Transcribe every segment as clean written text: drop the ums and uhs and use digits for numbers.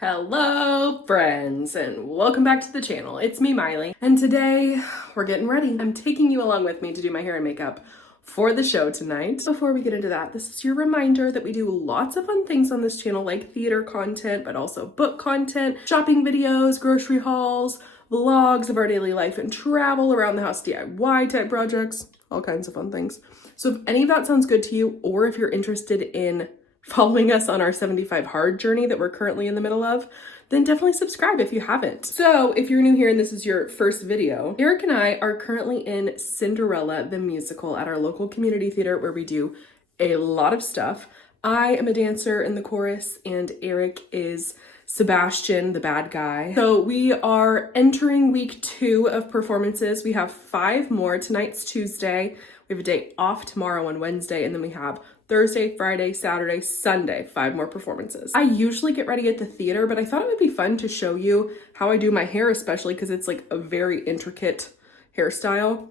Hello friends and welcome back to the channel. It's me, Maile, and today we're getting ready. I'm taking you along with me to do my hair and makeup for the show tonight. Before we get into that, this is your reminder that we do lots of fun things on this channel like theater content, but also book content, shopping videos, grocery hauls, vlogs of our daily life and travel, around the house DIY type projects, all kinds of fun things. So if any of that sounds good to you, or if you're interested in following us on our 75 hard journey that we're currently in the middle of, then definitely subscribe if you haven't. So if you're new here and this is your first video, Eric and I are currently in Cinderella, the musical, at our local community theater where we do a lot of stuff. I am a dancer in the chorus and Eric is Sebastian, the bad guy. So we are entering week 2 of performances. We have 5 more. Tonight's Tuesday. We have a day off tomorrow on Wednesday, and then we have Thursday, Friday, Saturday, Sunday, 5 more performances. I usually get ready at the theater, but I thought it would be fun to show you how I do my hair, especially because it's like a very intricate hairstyle,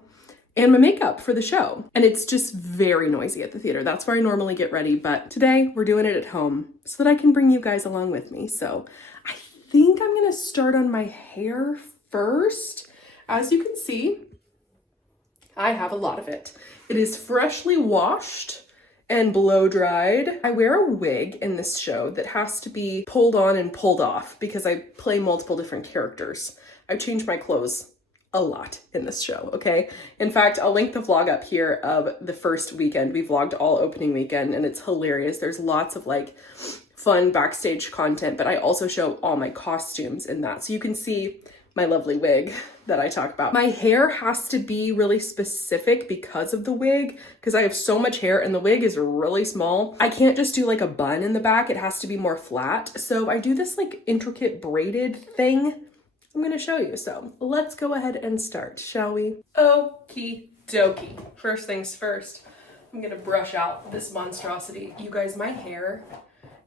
and my makeup for the show. And it's just very noisy at the theater. That's where I normally get ready, but today we're doing it at home so that I can bring you guys along with me. So I think I'm gonna start on my hair first. As you can see, I have a lot of it. It is freshly washed and blow dried. I wear a wig in this show that has to be pulled on and pulled off because I play multiple different characters. I've changed my clothes a lot in this show, okay? In fact, I'll link the vlog up here of the first weekend. We vlogged all opening weekend and it's hilarious. There's lots of like fun backstage content, but I also show all my costumes in that. So you can see my lovely wig that I talk about. My hair has to be really specific because of the wig, because I have so much hair and the wig is really small. I can't just do like a bun in the back. It has to be more flat. So I do this like intricate braided thing I'm gonna show you. So let's go ahead and start, shall we? Okie dokie. First things first, I'm gonna brush out this monstrosity. You guys, my hair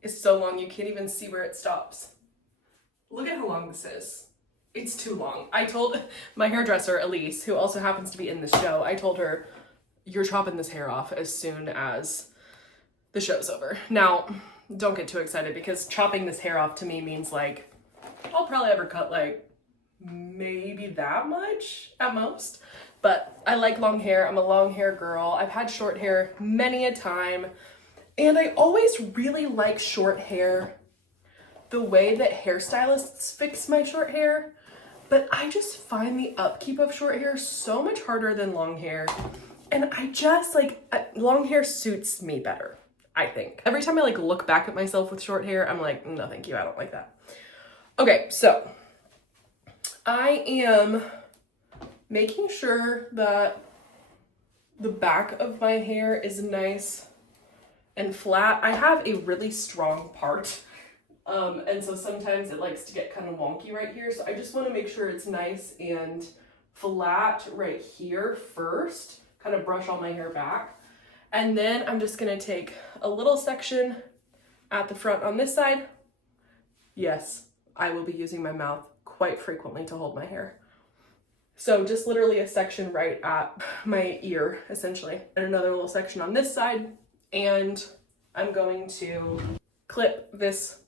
is so long you can't even see where it stops. Look at how long this is. It's too long. I told my hairdresser, Elise, who also happens to be in the show, I told her, you're chopping this hair off as soon as the show's over. Now, don't get too excited because chopping this hair off to me means like, I'll probably ever cut like maybe that much at most. But I like long hair. I'm a long hair girl. I've had short hair many a time. And I always really like short hair the way that hairstylists fix my short hair. But I just find the upkeep of short hair so much harder than long hair. And I just like, long hair suits me better, I think. Every time I like look back at myself with short hair, I'm like, no, thank you, I don't like that. Okay, so I am making sure that the back of my hair is nice and flat. I have a really strong part. And so sometimes it likes to get kind of wonky right here. So I just want to make sure it's nice and flat right here first, kind of brush all my hair back. And then I'm just going to take a little section at the front on this side. Yes, I will be using my mouth quite frequently to hold my hair. So just literally a section right at my ear, essentially. And another little section on this side. And I'm going to clip this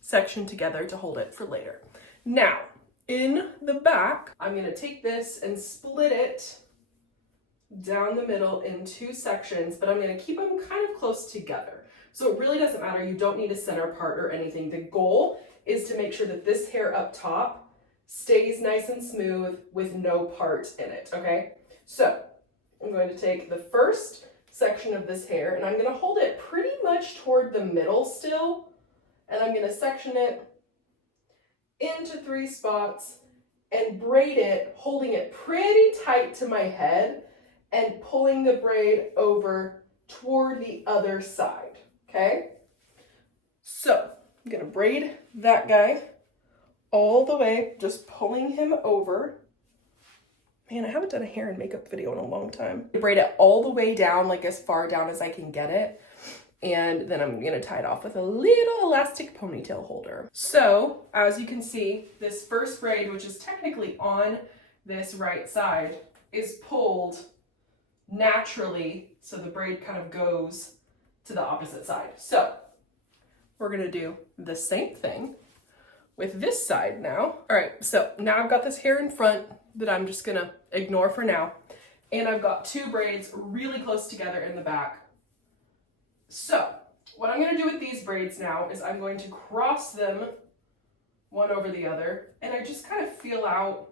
section together to hold it for later. Now, in the back, I'm gonna take this and split it down the middle in 2 sections, but I'm gonna keep them kind of close together. So it really doesn't matter, you don't need a center part or anything. The goal is to make sure that this hair up top stays nice and smooth with no part in it, okay? So I'm going to take the first section of this hair and I'm gonna hold it pretty much toward the middle still. And I'm gonna section it into 3 spots and braid it, holding it pretty tight to my head and pulling the braid over toward the other side, okay? So I'm gonna braid that guy all the way, just pulling him over. Man, I haven't done a hair and makeup video in a long time. Braid it all the way down, like as far down as I can get it. And then I'm gonna tie it off with a little elastic ponytail holder. So, as you can see, this first braid, which is technically on this right side, is pulled naturally, so the braid kind of goes to the opposite side. So, we're gonna do the same thing with this side now. All right, so now I've got this hair in front that I'm just gonna ignore for now. And I've got 2 braids really close together in the back. So what I'm gonna do with these braids now is I'm going to cross them one over the other, and I just kind of feel out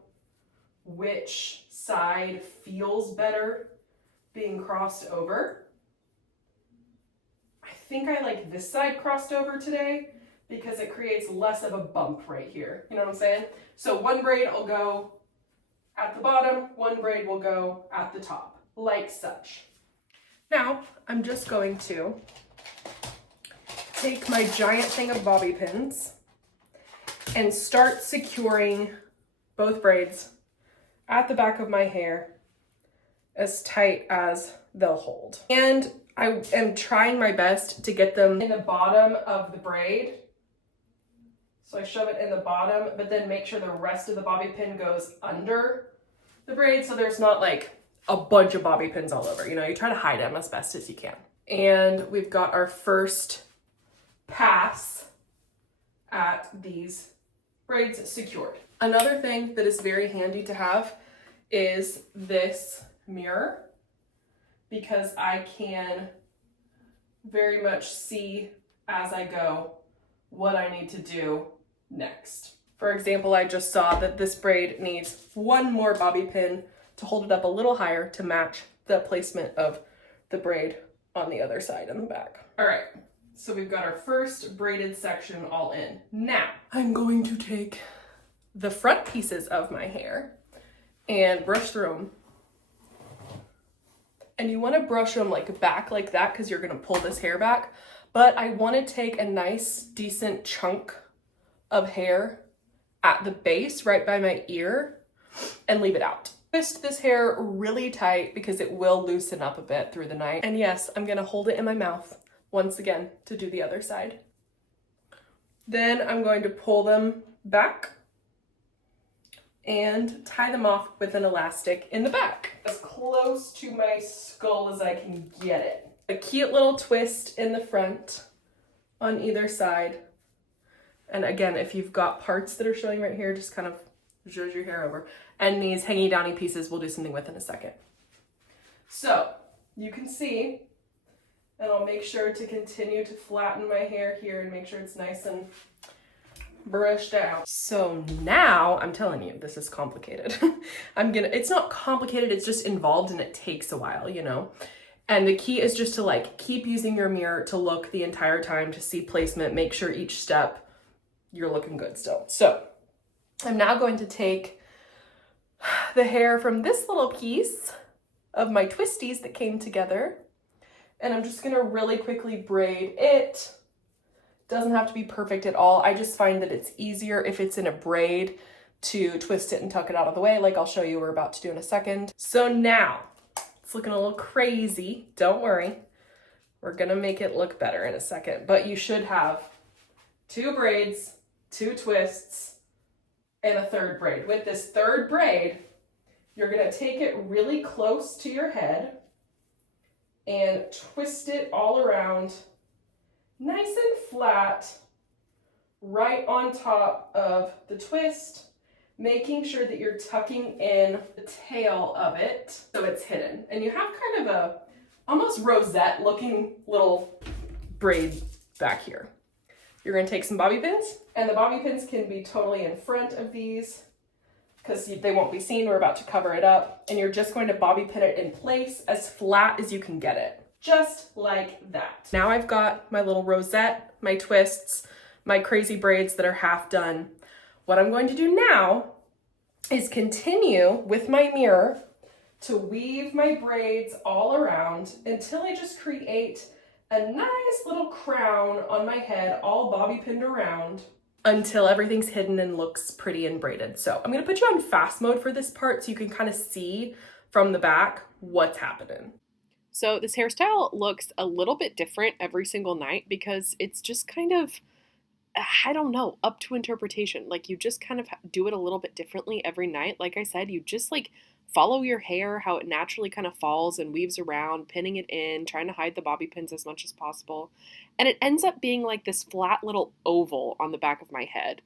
which side feels better being crossed over. I think I like this side crossed over today because it creates less of a bump right here. You know what I'm saying? So one braid will go at the bottom, one braid will go at the top, like such. Now, I'm just going to take my giant thing of bobby pins and start securing both braids at the back of my hair as tight as they'll hold. And I am trying my best to get them in the bottom of the braid. So I shove it in the bottom, but then make sure the rest of the bobby pin goes under the braid so there's not like a bunch of bobby pins all over. You know, you try to hide them as best as you can. And we've got our first pass at these braids secured. Another thing that is very handy to have is this mirror, because I can very much see as I go what I need to do next. For example, I just saw that this braid needs one more bobby pin to hold it up a little higher to match the placement of the braid on the other side in the back. All right, so we've got our first braided section all in. Now, I'm going to take the front pieces of my hair and brush through them. And you want to brush them like back like that because you're going to pull this hair back. But I want to take a nice, decent chunk of hair at the base right by my ear and leave it out. Twist this hair really tight because it will loosen up a bit through the night. And yes, I'm going to hold it in my mouth once again to do the other side. Then I'm going to pull them back and tie them off with an elastic in the back, as close to my skull as I can get it. A cute little twist in the front on either side. And again, if you've got parts that are showing right here, just kind of zhuzh your hair over. And these hangy downy pieces we'll do something with in a second. So you can see, and I'll make sure to continue to flatten my hair here and make sure it's nice and brushed out. So now I'm telling you, this is complicated. It's not complicated, it's just involved and it takes a while, you know? And the key is just to like keep using your mirror to look the entire time to see placement, make sure each step you're looking good still. So I'm now going to take the hair from this little piece of my twisties that came together, and I'm just gonna really quickly braid it. Doesn't have to be perfect at all. I just find that it's easier if it's in a braid to twist it and tuck it out of the way, like I'll show you we're about to do in a second. So now, it's looking a little crazy. Don't worry. We're gonna make it look better in a second, but you should have 2 braids, 2 twists, and a third braid. With this third braid, you're gonna take it really close to your head and twist it all around nice and flat, right on top of the twist, making sure that you're tucking in the tail of it so it's hidden. And you have kind of a almost rosette looking little braid back here. You're gonna take some bobby pins, and the bobby pins can be totally in front of these because they won't be seen. We're about to cover it up. And you're just going to bobby pin it in place as flat as you can get it. Just like that. Now I've got my little rosette, my twists, my crazy braids that are half done. What I'm going to do now is continue with my mirror to weave my braids all around until I just create a nice little crown on my head, all bobby pinned around, until everything's hidden and looks pretty and braided. So I'm gonna put you on fast mode for this part so you can kind of see from the back what's happening. So this hairstyle looks a little bit different every single night because it's just kind of, I don't know, up to interpretation. Like you just kind of do it a little bit differently every night. Like I said, you just like follow your hair, how it naturally kind of falls and weaves around, pinning it in, trying to hide the bobby pins as much as possible. And it ends up being like this flat little oval on the back of my head.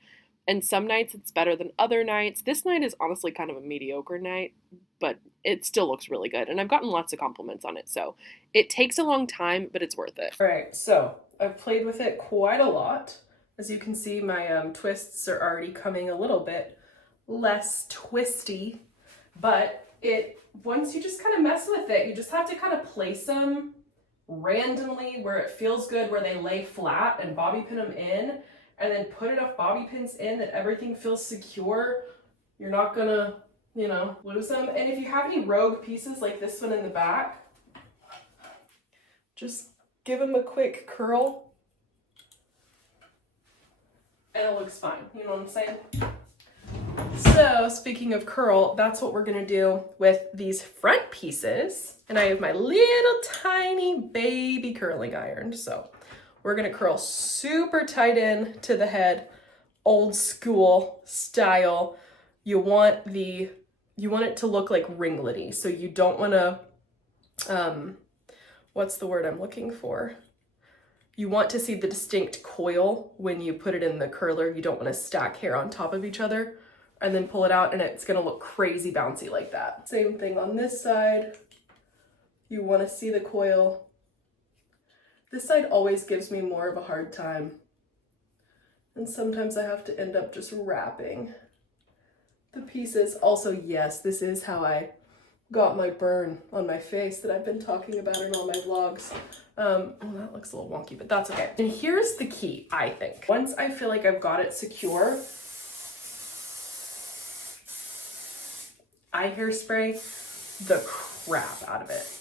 And some nights it's better than other nights. This night is honestly kind of a mediocre night, but it still looks really good. And I've gotten lots of compliments on it. So it takes a long time, but it's worth it. All right, so I've played with it quite a lot. As you can see, my twists are already coming a little bit less twisty, but once you just kind of mess with it, you just have to kind of place them randomly where it feels good, where they lay flat, and bobby pin them in, and then put enough bobby pins in that everything feels secure. You're not gonna, you know, lose them. And if you have any rogue pieces like this one in the back, just give them a quick curl and it looks fine. You know what I'm saying? So speaking of curl, that's what we're gonna do with these front pieces. And I have my little tiny baby curling iron. So we're gonna curl super tight in to the head, old school style. You want it to look like ringlety. So you don't wanna, what's the word I'm looking for? You want to see the distinct coil when you put it in the curler. You don't want to stack hair on top of each other and then pull it out and it's gonna look crazy bouncy like that. Same thing on this side. You want to see the coil. This side always gives me more of a hard time. And sometimes I have to end up just wrapping the pieces. Also, yes, this is how I got my burn on my face that I've been talking about in all my vlogs. Well, that looks a little wonky, but that's okay. And here's the key, I think. Once I feel like I've got it secure, I hairspray the crap out of it.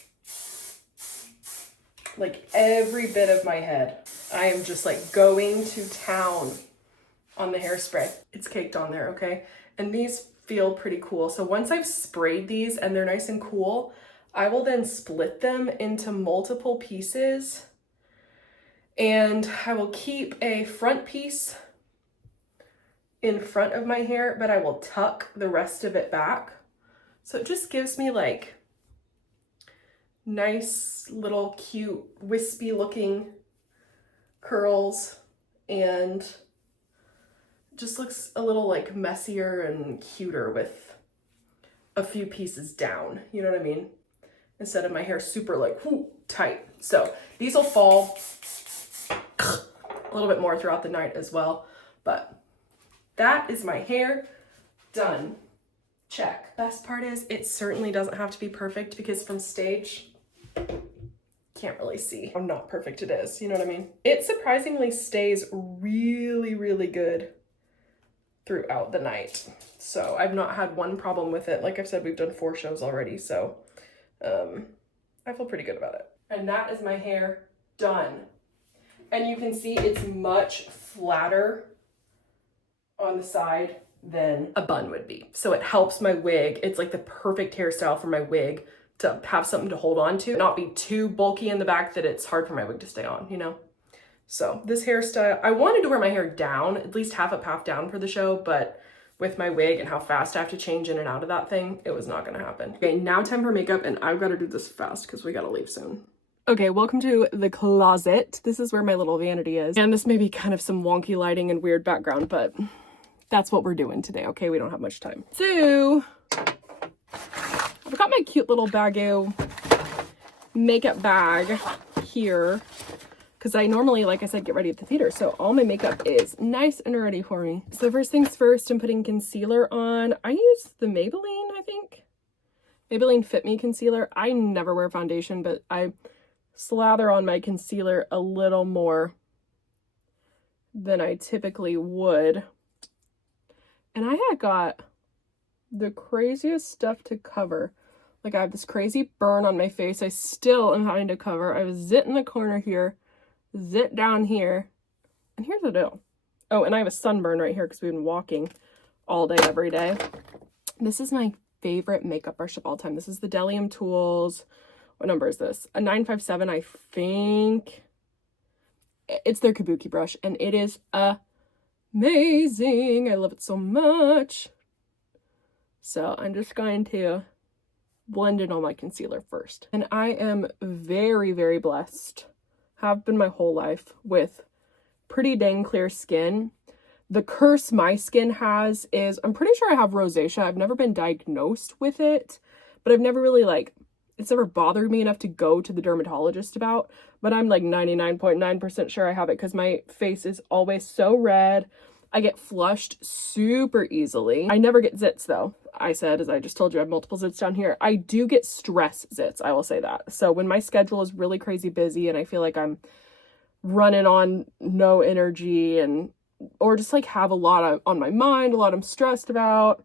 Like every bit of my head. I am just like going to town on the hairspray. It's caked on there, okay? And these feel pretty cool. So once I've sprayed these and they're nice and cool, I will then split them into multiple pieces and I will keep a front piece in front of my hair, but I will tuck the rest of it back. So it just gives me like nice little cute wispy looking curls and just looks a little like messier and cuter with a few pieces down, you know what I mean? Instead of my hair super like whoo, tight. So these will fall a little bit more throughout the night as well, but that is my hair done. Check. Best part is it certainly doesn't have to be perfect because from stage, can't really see how not perfect it is, you know what I mean? It surprisingly stays really, really good throughout the night. So I've not had one problem with it. Like I've said, we've done 4 shows already, so I feel pretty good about it. And that is my hair done. And you can see it's much flatter on the side than a bun would be. So it helps my wig. It's like the perfect hairstyle for my wig to have something to hold on to, not be too bulky in the back that it's hard for my wig to stay on, you know? So this hairstyle, I wanted to wear my hair down, at least half up, half down for the show, but with my wig and how fast I have to change in and out of that thing, it was not gonna happen. Okay, now time for makeup, and I've gotta do this fast because we gotta leave soon. Okay, welcome to the closet. This is where my little vanity is. And this may be kind of some wonky lighting and weird background, but that's what we're doing today, okay? We don't have much time. So, I've got my cute little Baggu makeup bag here because I normally, like I said, get ready at the theater. So all my makeup is nice and ready for me. So first things first, I'm putting concealer on. I use the Maybelline, I think. Maybelline Fit Me concealer. I never wear foundation, but I slather on my concealer a little more than I typically would. And I had got the craziest stuff to cover. Like I have this crazy burn on my face. I still am having to cover. I have a zit in the corner here, zit down here, and here's the deal. Oh, and I have a sunburn right here because we've been walking all day, every day. This is my favorite makeup brush of all time. This is the Delium Tools. What number is this? A 957, I think. It's their Kabuki brush, and it is amazing. I love it so much. So I'm just going to blend in all my concealer first. And I am very, very blessed, have been my whole life, with pretty dang clear skin. The curse my skin has is, I'm pretty sure I have rosacea. I've never been diagnosed with it, but I've never really like, it's never bothered me enough to go to the dermatologist about, but I'm like 99.9% sure I have it because my face is always so red. I get flushed super easily. I never get zits though. I said, as I just told you, I have multiple zits down here. I do get stress zits, I will say that. So when my schedule is really crazy busy and I feel like I'm running on no energy and or just like have a lot on my mind, a lot I'm stressed about,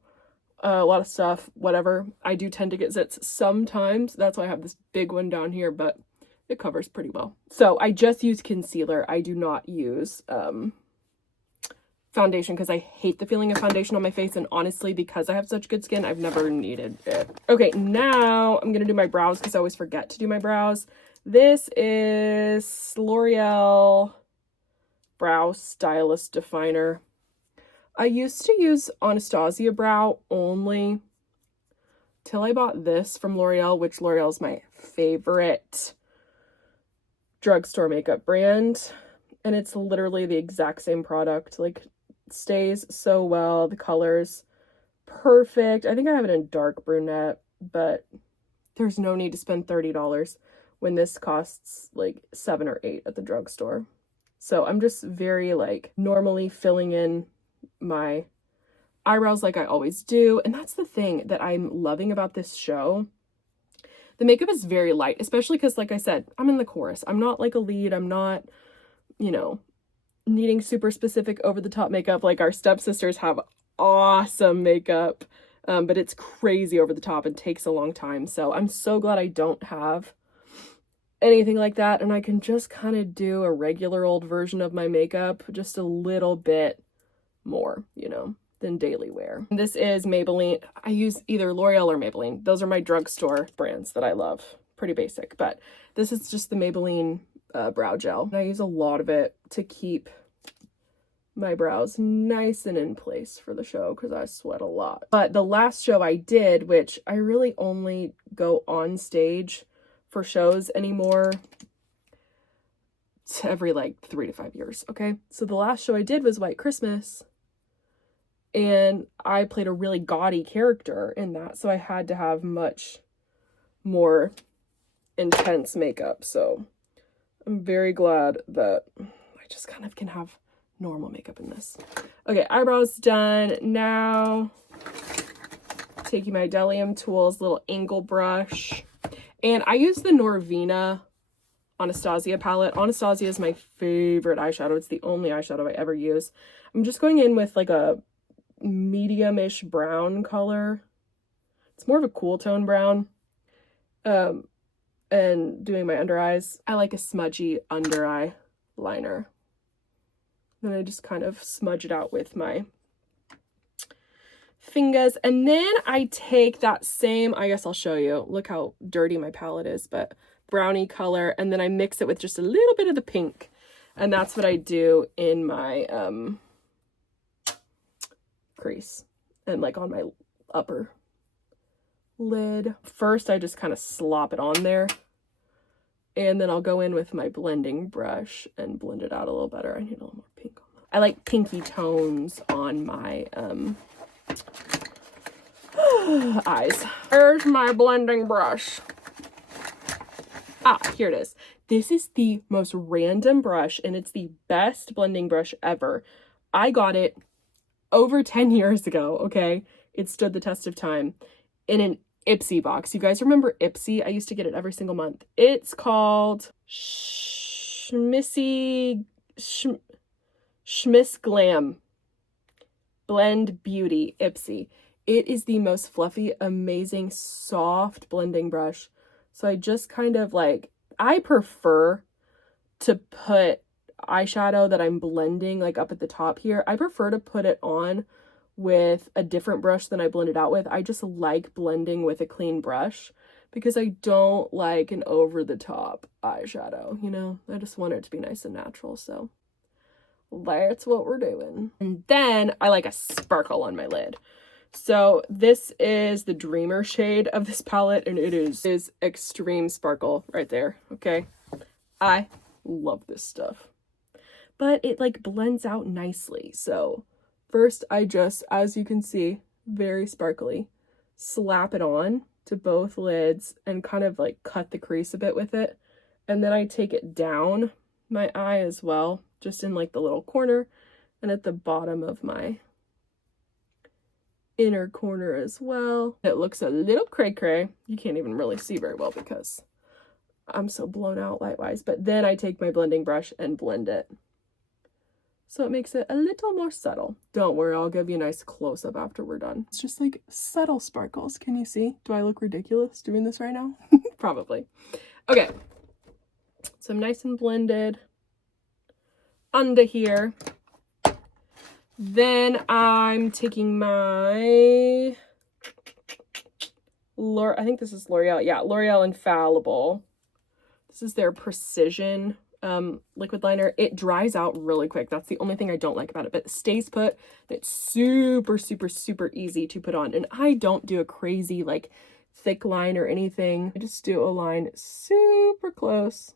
a lot of stuff, whatever, I do tend to get zits sometimes. That's why I have this big one down here, but it covers pretty well. So I just use concealer. I do not use foundation because I hate the feeling of foundation on my face, and honestly, because I have such good skin, I've never needed it. Okay, now I'm gonna do my brows because I always forget to do my brows. This is L'Oreal Brow Stylist Definer. I used to use Anastasia Brow only till I bought this from L'Oreal, which L'Oreal is my favorite drugstore makeup brand. And it's literally the exact same product. Like, stays so well. The color's perfect. I think I have it in dark brunette, but there's no need to spend $30 when this costs like $7 or $8 at the drugstore. So I'm just very like normally filling in my eyebrows like I always do. And that's the thing that I'm loving about this show. The makeup is very light, especially because, like I said, I'm in the chorus. I'm not like a lead. I'm not, you know, needing super specific over the top makeup. Like our stepsisters have awesome makeup, but it's crazy over the top and takes a long time. So I'm so glad I don't have anything like that, and I can just kind of do a regular old version of my makeup, just a little bit more, you know, than daily wear. This is Maybelline. I use either L'Oreal or Maybelline. Those are my drugstore brands that I love. Pretty basic, but this is just the Maybelline brow gel. And I use a lot of it to keep my brows nice and in place for the show because I sweat a lot. But the last show I did, which I really only go on stage for shows anymore every like 3 to 5 years, okay? So the last show I did was White Christmas, and I played a really gaudy character in that, so I had to have much more intense makeup. So I'm very glad that I just kind of can have normal makeup in this. Okay, eyebrows done. Now taking my Delium Tools little angle brush. And I use the Norvina Anastasia palette. Anastasia is my favorite eyeshadow. It's the only eyeshadow I ever use. I'm just going in with like a medium-ish brown color. It's more of a cool tone brown. And doing my under eyes. I like a smudgy under eye liner. Then I just kind of smudge it out with my fingers, and then I take that same, I guess I'll show you, look how dirty my palette is, but brownie color, and then I mix it with just a little bit of the pink, and that's what I do in my crease and like on my upper lid. First I just kind of slop it on there, and then I'll go in with my blending brush and blend it out a little better. I need a little more pink on that. I like pinky tones on my eyes. Here's my blending brush. Ah, here it is. This is the most random brush, and it's the best blending brush ever. I got it over 10 years ago, okay? It stood the test of time in an Ipsy box. You guys remember Ipsy? I used to get it every single month. It's called Schmiss Glam Blend Beauty Ipsy. It is the most fluffy, amazing, soft blending brush. So I just kind of like, I prefer to put eyeshadow that I'm blending like up at the top here. I prefer to put it on with a different brush than I blend it out with. I just like blending with a clean brush because I don't like an over the top eyeshadow, you know? I just want it to be nice and natural, so that's what we're doing. And then I like a sparkle on my lid. So this is the Dreamer shade of this palette, and it is extreme sparkle right there, okay? I love this stuff. But it like blends out nicely, so First, I just, as you can see, very sparkly, slap it on to both lids and kind of like cut the crease a bit with it. And then I take it down my eye as well, just in like the little corner and at the bottom of my inner corner as well. It looks a little cray-cray. You can't even really see very well because I'm so blown out light-wise. But then I take my blending brush and blend it, so it makes it a little more subtle. Don't worry, I'll give you a nice close-up after we're done. It's just like subtle sparkles. Can you see? Do I look ridiculous doing this right now? Probably. Okay. So I'm nice and blended under here. Then I'm taking my I think this is L'Oreal. Yeah, L'Oreal Infallible. This is their Precision liquid liner. It dries out really quick. That's the only thing I don't like about it, but it stays put. It's super, super, super easy to put on. And I don't do a crazy like thick line or anything. I just do a line super close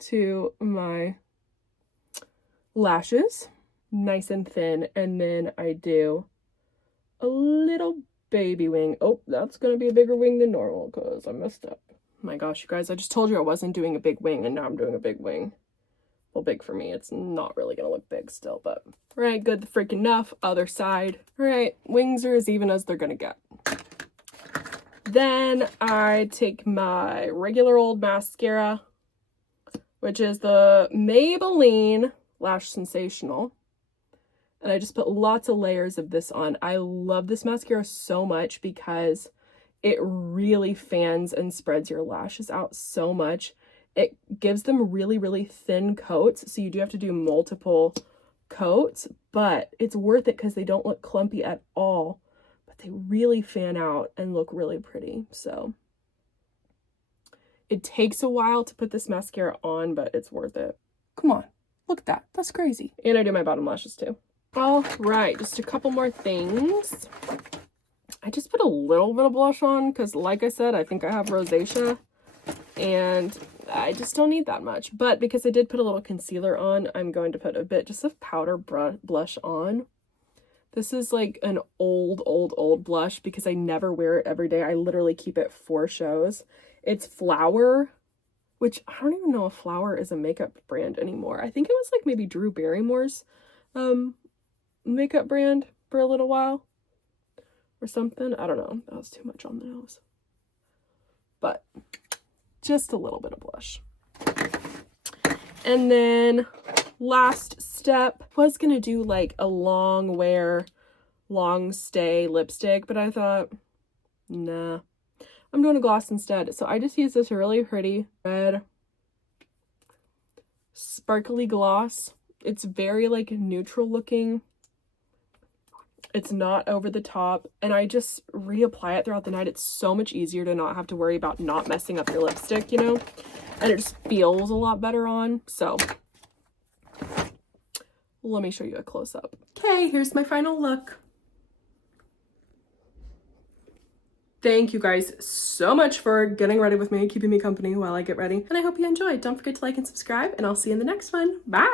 to my lashes, nice and thin, and then I do a little baby wing. Oh, that's gonna be a bigger wing than normal because I messed up. Oh my gosh, you guys, I just told you I wasn't doing a big wing and now I'm doing a big wing. Well, big for me. It's not really gonna look big still, but all right, good freaking enough. Other side. All right, wings are as even as they're gonna get. Then I take my regular old mascara, which is the Maybelline Lash Sensational. And I just put lots of layers of this on. I love this mascara so much because it really fans and spreads your lashes out so much. It gives them really, really thin coats. So you do have to do multiple coats, but it's worth it because they don't look clumpy at all. But they really fan out and look really pretty. So it takes a while to put this mascara on, but it's worth it. Come on, look at that. That's crazy. And I do my bottom lashes too. All right, just a couple more things. I just put a little bit of blush on because, like I said, I think I have rosacea and I just don't need that much. But because I did put a little concealer on, I'm going to put a bit just of powder blush on. This is like an old blush because I never wear it every day. I literally keep it for shows. It's Flower, which I don't even know if Flower is a makeup brand anymore. I think it was like maybe Drew Barrymore's makeup brand for a little while or something. I don't know. That was too much on the nose. But just a little bit of blush. And then last step, was gonna do like a long wear, long stay lipstick, but I thought, nah, I'm doing a gloss instead. So I just use this really pretty red sparkly gloss. It's very like neutral looking. It's not over the top, and I just reapply it throughout the night. It's so much easier to not have to worry about not messing up your lipstick, you know, and it just feels a lot better on. So let me show you a close-up. Okay, here's my final look. Thank you guys so much for getting ready with me, keeping me company while I get ready, and I hope you enjoyed. Don't forget to like and subscribe, and I'll see you in the next one. Bye!